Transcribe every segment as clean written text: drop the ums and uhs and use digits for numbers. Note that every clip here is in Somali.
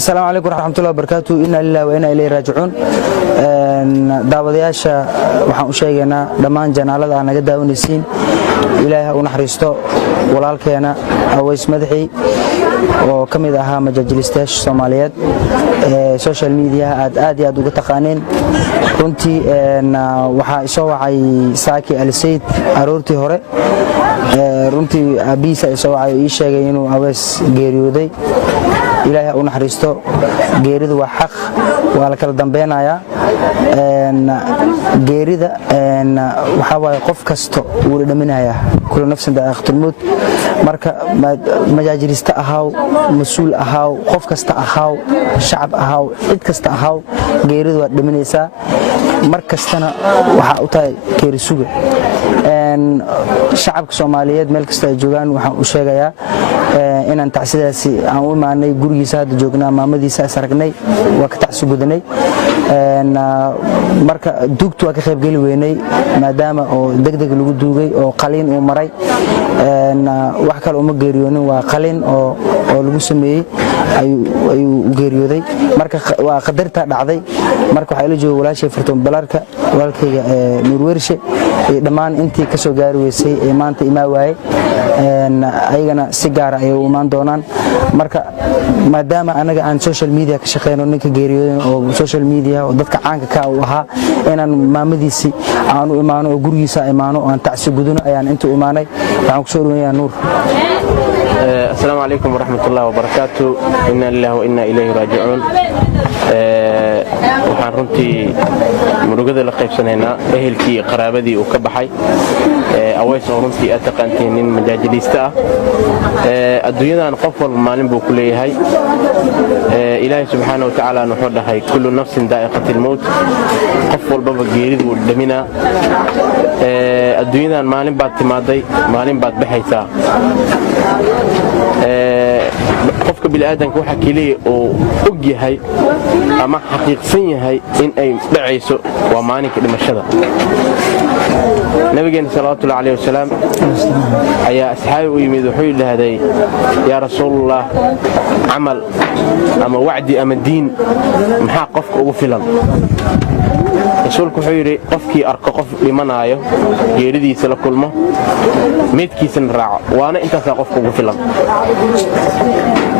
السلام عليكم ورحمة الله وبركاته. إنا لله وإنا إليه راجعون. daawadayaasha waxaan u sheegaynaa dhammaan janaalada aan naga daawanaysiin ilaahay u naxariisto walaalkeena Aways Madaxi oo kamid ahaa majaajilistayaasha Soomaaliyeed ee social media aad iyo aad uga taqaaneen runtii waxa soo wacay Saaki Al-Said aroortii hore runtii abiisa soo wacay ii sheegay inuu Aways geeriyooday ilaahay u naxariisto geeridu waa xaq waa la kala dambeynaya geerida waxa way qof kasto uu dhaminaya kullu nafsin daaqatul maut marka majaajilista ahaw mas'uul ahaw qof kasta ahaw shacab ahaw cid kasta ahaw geeridu waa dhaminaysa mar kastana waxa u tahay geeri suga shacabka Soomaaliyeed meel kasta ay joogaan waxaan u sheegayaa inaan tacsidaasi aan u imaanay gurigiisa hadda joognaa maamadiisa aragnay waa ka tacsugudanay marka dugtu waa ka qayb gali weynay maadaama oo degdeg lagu duugay oo qaliin uu maray wax kale uma geeriyoonin waa qaliin oo lagu sameeyay ayuu u geeriyooday marka waa qadarta dhacday marka waxa ila joogo walaashay Fartoon Balarka walaalkayga Nuur Wershe iyo dhammaan intii ka soo gaari weysay ee maanta imaa waayay ayagana si gaar ah ay u imaan doonaan marka maadaama anaga aan social media ka shaqeyno ninka geeriyooday oo social media oo dadka caanka ka u ahaa inaan maamadiisi aan u imaano oo gurigiisa imaano oo aan tacsi gudano ayaan inta u imaanay waxaan ku soo dhaweynayaa Nuur. السلام عليكم ورحمة الله وبركاته. إنا لله وإنا إليه راجعون. waxaan runtii murugada la qaybsanaynaa ehelkii qaraabadii uu ka baxay Aways oo runtii aad taqaanteen nin majaajilista ah adduunyadan qof walba maalin buu ku leeyahay ilaahay subxaanahu wa ta'aala wuxuu dhahay kullu nafsin daa'iqatul maut qof walba geeridu uu dhaminaa adduunyadan maalin baad timaaday maalin baad baxaysaa qofka bini'aadanka waxa kaliya oo og yahay ama xaqiiqsan yahay in ay dhacayso waa maalinka dhimashada nabigeena sallallahu alayhi wasallam ayaa asxaabi u yimid wuxuu yiraahday yaa rasuulullah amal ama wacdi ama diin maxaa qofka ugu filan rasuulku wuxuu yiri qofkii arko qof dhimanaayo geeridiisa la kulmo meedkiisana raaco waana intaas qofka ugu filan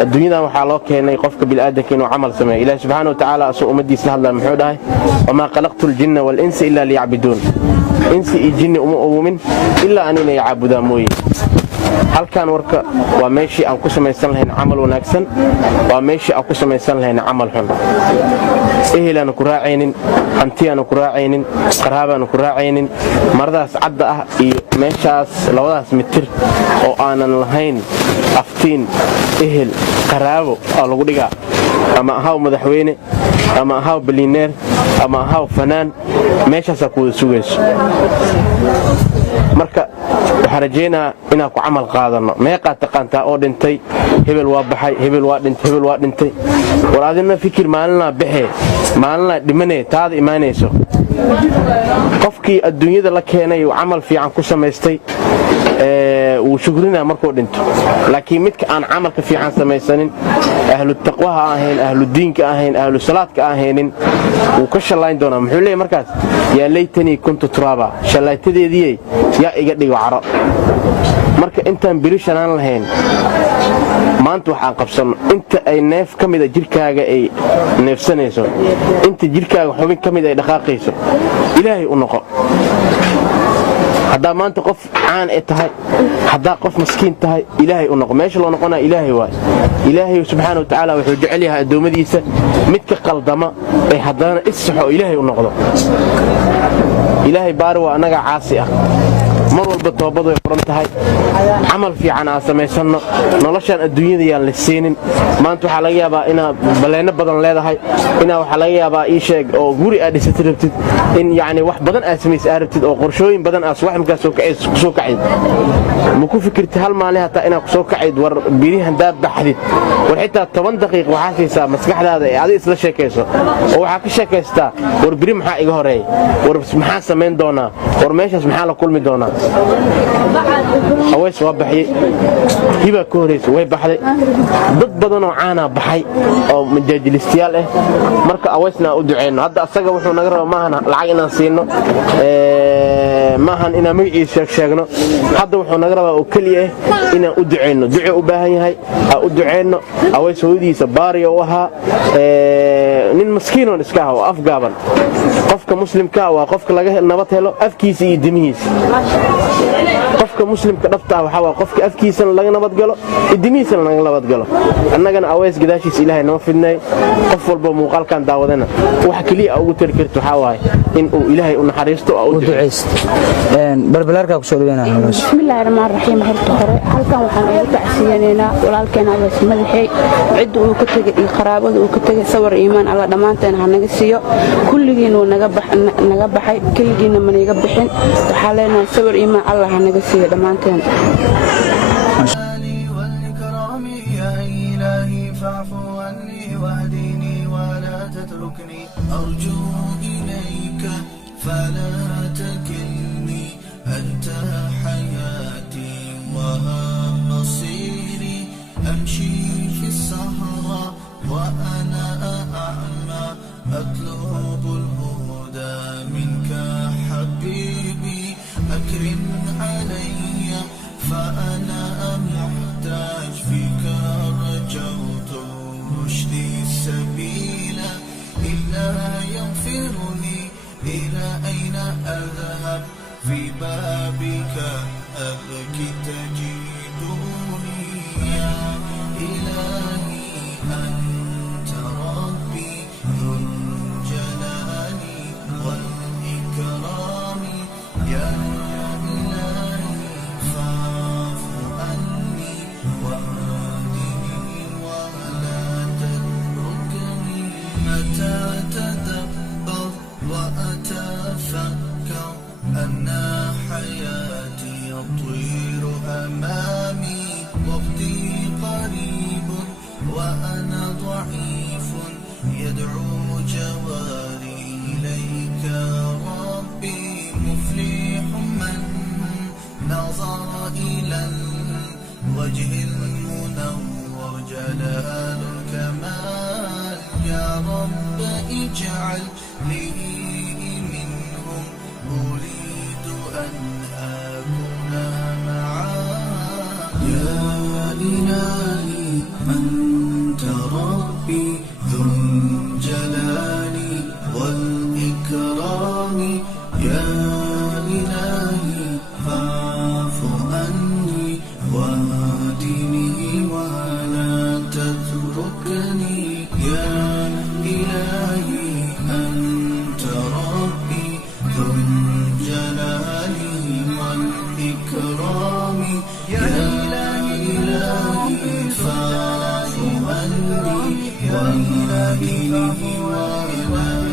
adduunyada waxaa loo keenay qofka bini'aadanka inuu amal sameeyo ilaahay subhanahu wa ta'ala asoo ummadiisa hadla muxuu dhahay wama khalaqtul jinna wal insa illa liya'budun insi iyo jinni uma uumin illa an ya'budaan mooyee halkan warka waa meeshii aan ku samaysan lahayn amal wanaagsan waa meeshii aan ku samaysan lahayn amal xun ehelana ku raacaynin hantiyana ku raacaynin qaraabana ku raacaynin maradaas cadda ah iyo meeshaas labadaas mitir oo aanan lahayn aftiin ehel qaraabo oo lagu dhigaa ama ahaw madaxweyne ama ahaw bilineer ama ahaw fanaan meeshaas ku wada sugayso marka waxaan rajeynaa inaan ku amal qaadano meeqa taqaantaa oo dhintay hebel waa baxay hebel waa dhintay war adina fikir maalina baxee maalina dhimanay taad iimaanayso qofkii adduunyada la keenay oo amal fiican ku samaystay uu shukrina markuu dhinto laakiin midka aan amalka fiican samaysanin ahlu taqwaha ahayn ahlu diinka ahayn ahlu salaadka ahayn uu ka shalayn doonaa muxuu leeyahay markaas yaa laytani kuntu turaba shalaytadeedii yaa iga dhigo caro marka intaan birishanaan lahayn maanta waxaan qabsano inta ay neef kamid jirkaaga ay neefsanayso inta jirkaaga xubin kamid ay dhaqaaqayso ilaahay u noqo hadda maanta qof caan ee tahay hadda qof miskiin tahay ilaahay u noqo meesha loo noqona ilaahay waay ilaahay subhanahu wa ta'ala wuxuu jecel yahay adoomadiisa midka qaldama ee hadana isaxo ilaahay u noqdo ilaahay baar waa anaga caasi ah mar walba toobadu ay furan tahay amal fiican aan sameysano noloshan adduunyada yaan la seenin maanta waxa laga yaabaa inaad baleeno badan leedahay waxa laga yaabaa ii sheeg oo guri aad dhisatid rabtid in yaani wax badan aad sameysay rabtid oo qorshooyin badan aad wax markaas soo kacay ma ku fikirtay hal maalin hataa inaad soo kacayd war birihan daad baxdid war xitaa 10 daqiiqo waxa siisaa maskaxdaada ee aad isla sheekayso oo waxa ka sheekaystaa war biri maxaa iga horeeyay war maxaa sameyn doonaa war meeshaas maxaa la kulmi doonaa aways waa baxay hiba ka horeysa way baxday dad badan oo caana baxay oo majaajilistayaal ah marka awaysna u duceeyno hadda asaga wuxuu naga rabaa maahan lacag inaan siino maahan inaan magaciisa sheegno hadda wuxuu naga rabaa oo kaliya inaan u duceeyno duco u baahan yahay u duceeyno aways hooyadiisa baariyo u ahaa nin maskiin oo iska ah oo afgaaban qofka muslimka waa qofka laga nabad helo afkiisa iyo dimihiisa qofka muslimka dhabta waxa waa qofka afkiisa laga nabad galo dimihiisa laga nabad galo annagana aways gadaashiis ilaahay noo fidnay qof walba muuqaalkan daawadana wax kaliya ugu tiri karto waxa waay in uu ilaahay u naxariisto oo u duceysto balbalaarka ku soo dhaweynaa bismillaahir rahmaanir rahiim horta hore halkan waxaan ugu tacsiyaneynaa walaalkeena abaas madaxay cid uu ka tagay iyo qaraabada uu ka tagay sawir iimaan alla dhamaanteen ha naga siiyo kulligiina uu naga baxay kulligiina ma naga bixin waxa leenahay sawir iimaan alla ha naga siiyo dhamaanteen أرجو إليك فلا تكلني أنت حياتي ومصيري أمشي في الصحراء وأنا أعمى أطلب الهدى منك حبيبي أكرم علي فأنا محتاج فيك رجوت رشدي السبيل إلا يغفرني إلى أين أذهب في بابك أبكي تجدني يا إلهي أنت ربي ذو الجلال والإكرام يا إلهي فاعف عني واهدني ولا تتركني متى تدبر وأتفكر أن حياتي يطير أمامي وقتي قريب وأنا ضعيف يدعو جواري إليك ربي مفلح من نظر إلى الوجه المنور جلال الكمال يا رب اجعل لي منهم أريد أن أكون معاك يا إلهي أنت ربي ذو الجلال والإكرام يا إلهي فاعف عني واهدني ولا تتركني يا إلهي أنت ربي ذو الجلال والإكرام يا إلهي فاعف عني واهدني ولا